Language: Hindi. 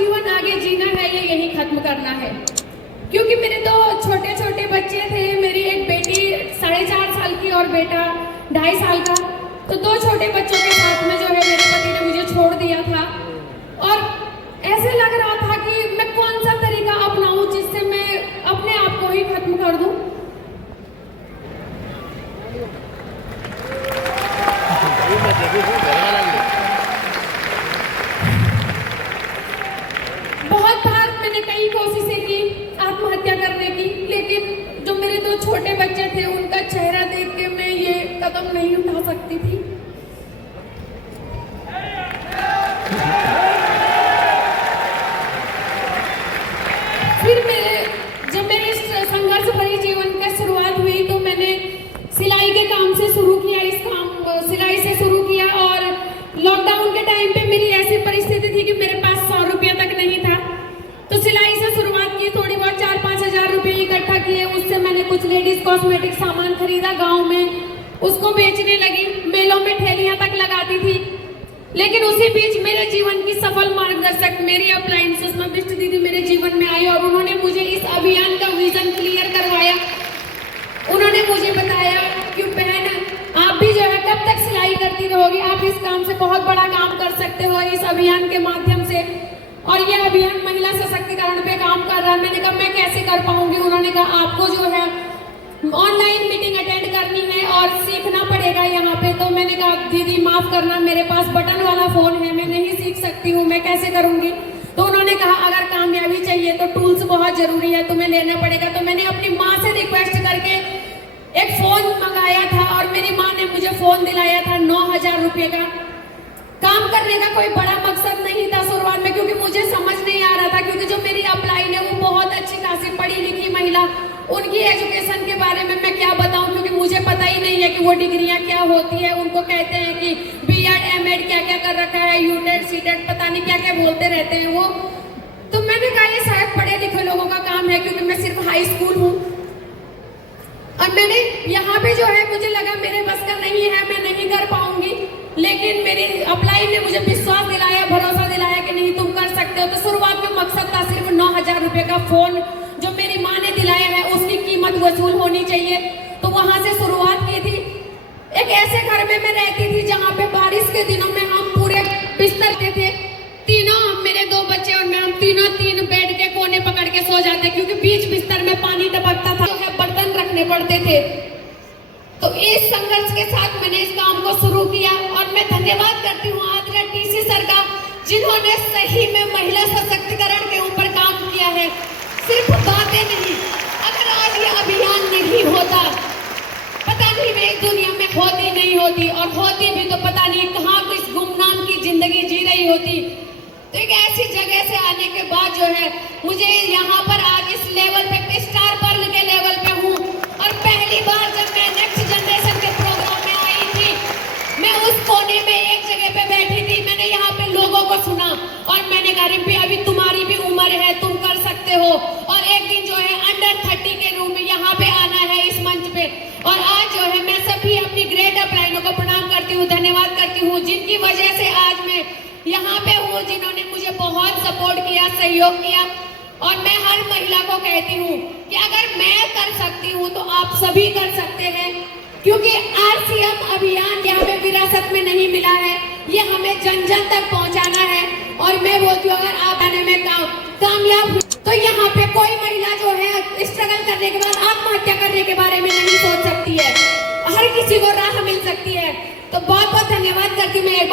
जीवन आगे जीना है या यही खत्म करना है। क्योंकि मेरे दो छोटे छोटे बच्चे थे, मेरी एक बेटी 4.5 साल की और बेटा 2.5 साल का। तो दो छोटे बच्चों के साथ में जो है मेरे पति ने मुझे छोड़ दिया था और ऐसे लग रहा था कि मैं कौन सा तरीका अपनाऊं जिससे मैं अपने आप को ही खत्म कर दूं। बहुत बार मैंने कई कोशिशें की आत्महत्या करने की, लेकिन जो मेरे दो छोटे बच्चे थे उनका चेहरा देख के मैं ये कदम नहीं उठा सकती थी। फिर जब मेरे संघर्ष भरी जीवन की शुरुआत हुई तो मैंने सिलाई के काम से शुरू किया, सिलाई से शुरू किया। और लॉकडाउन के टाइम पे मेरी ऐसी परिस्थिति थी कि मेरे पास 100 रुपया तक नहीं था। तो सिलाई से शुरुआत की, थोड़ी बहुत 4-5 हज़ार रुपये इकट्ठा किए। उससे मैंने कुछ लेडीज कॉस्मेटिक सामान खरीदा गाँव में, उसको बेचने लगी, मेलों में ठेलियां तक लगाती थी। लेकिन उसी बीच मेरे जीवन की सफल मार्गदर्शक मेरी अपलाइन सुषमा बिष्ट दीदी मेरे जीवन में आई और उन्होंने मुझे इस अभियान का विजन क्लियर करवाया। उन्होंने मुझे बताया कि बहन, आप भी जो है कब तक सिलाई करती रहोगी, आप इस काम से बहुत बड़ा काम कर सकते हो इस अभियान के माध्यम से। और ये अभियान महिला सशक्तिकरण पे काम कर रहा है। मैंने कहा मैं कैसे कर पाऊंगी। उन्होंने कहा आपको जो है ऑनलाइन मीटिंग अटेंड करनी है और सीखना पड़ेगा यहाँ पे। तो मैंने कहा दीदी माफ करना, मेरे पास बटन वाला फोन है, मैं नहीं सीख सकती हूँ, मैं कैसे करूँगी। तो उन्होंने कहा अगर कामयाबी चाहिए तो टूल्स बहुत जरूरी है, तुम्हें लेना पड़ेगा। तो मैंने अपनी माँ से रिक्वेस्ट करके एक फोन मंगाया था और मेरी माँ ने मुझे फोन दिलाया था 9,000 रुपये का। काम करने का कोई बड़ा मकसद नहीं था शुरुआत में, क्योंकि मुझे समझ नहीं आ रहा था। क्योंकि जो मेरी अपलाइन है वो बहुत अच्छी खासी पढ़ी लिखी महिला, उनकी एजुकेशन के बारे में मैं क्या बताऊं, क्योंकि मुझे पता ही नहीं है कि वो डिग्रियां क्या होती है। उनको कहते हैं कि B.Ed M.Ed क्या क्या कर रखा है, UTED CTED पता नहीं क्या क्या बोलते रहते हैं वो। तो मैंने कहा ये शायद पढ़े लिखे लोगों का काम है, क्योंकि मैं सिर्फ हाई स्कूल हूँ। और मैंने यहाँ पे जो है मुझे लगा मेरे बस का नहीं है, मैं नहीं कर पाऊंगी। लेकिन मेरी अपलाइन ने मुझे विश्वास दिलाया, भरोसा दिलाया कि नहीं तुम कर सकते हो। तो शुरुआत में मकसद था सिर्फ 9,000 रुपये का फोन जो मेरी माँ ने दिलाया है उसकी कीमत वसूल होनी चाहिए। तो वहां से शुरुआत की थी। एक ऐसे घर में मैं रहती थी जहाँ पे बारिश के दिनों में हम पूरे बिस्तर के थे, तीनों मेरे दो बच्चे और मैं, हम तीनों 3 बेड के कोने पकड़ के सो जाते, क्योंकि बीच बिस्तर में पानी टपकता था, तो बर्तन रखने पड़ते थे। तो इस संघर्ष के साथ मैंने इस काम को शुरू किया और मैं धन्यवाद करती हूँ आदरणीय TC सर का, जिन्होंने सही में महिला सशक्तिकरण के ऊपर काम किया है, सिर्फ बातें नहीं। अगर आज ये अभियान नहीं होता, पता नहीं मैं इस दुनिया में होती नहीं होती, और होती भी तो पता नहीं कहाँ किस गुमनाम की जिंदगी जी रही होती। तो एक ऐसी जगह से आने के बाद जो है मुझे यहाँ पर आज इस लेवल पे, स्टार पर्ल के लेवल पे हूँ। और पहली बार जब मैं नेक्स्ट जनरेशन के प्रोग्राम में आई थी, मैं उस कोने में एक जगह पे बैठी थी, मैंने यहाँ पे लोगों को सुना और मैंने कहा रिम्पी अभी तुम्हारी भी उम्र है, तुम कर सकते हो। और एक दिन जो है अंडर 30 के रूप में यहाँ पे आना है इस मंच पे। और आज जो है मैं सभी अपनी ग्रेट अपलाइनों को प्रणाम करती हूँ, धन्यवाद करती हूँ, जिनकी वजह से आज मैं यहाँ पे हूँ, जिन्होंने मुझे बहुत सपोर्ट किया, सहयोग किया। और मैं हर महिला को कहती हूँ कि अगर मैं कर सकती हूँ तो आप सभी कर सकते हैं, क्योंकि RCM अभियान यहाँ पे विरासत में नहीं मिला है, ये हमें जन जन तक पहुँचाना है। और मैं बोलती हूँ अगर आप आने में कामयाब हुई तो यहाँ पे कोई महिला जो है स्ट्रगल करने के बाद आत्महत्या करने के बारे में नहीं सोच सकती है, हर किसी को राह मिल सकती है। तो बहुत बहुत धन्यवाद करती मैं